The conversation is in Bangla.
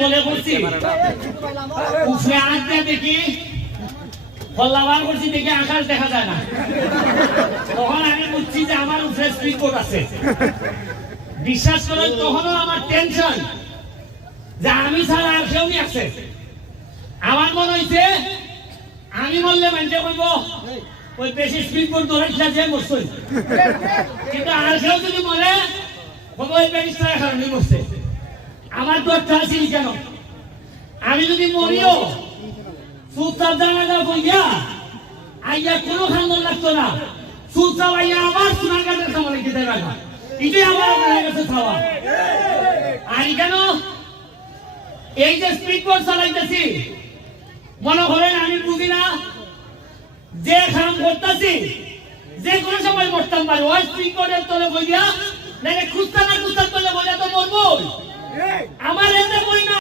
তলে করছি উপরে আঁক দিয়ে দেখি ফল্লাবার করছি দেখি আকাশ দেখা যায় না তখন আমি বুঝছি যে আমার উপরে স্পিড বোর্ড আছে বিশ্বাস করেন তখনও আমার টেনশন যে আমি ছাড়া আর কেউ আছে আমার মনে হইছে আমি বললে মানতে বলবো ওই বেশি স্পিড বোর্ড ধরেছিলা যে মরছই কিন্তু আর কেউ যদি মরে বলবো ওই ব্যারিস্টারের কারণে মরছে আমার ডরটা আছে কেন আমি যদি মরিও সুতার জানাজা বইয়া আইয়া কোনো খান্দন লাগতো না সুতা আইয়া আবার সোনার কাঠের খামারে খেতে রাখা এটাই আমার আপনার কাছে খাওয়া আর কেন এই যে স্পিড বোর্ড চালাইতেছি মনে করেন আমি বুঝি না যে কাম করতেছি যে কোনো সময় মরতাম পারি ওই স্পিড বোর্ডের তলে বইয়া নাকি খুঁজতে না খুঁজতে তলে বইয়া তো মরবো আমার এতে বই না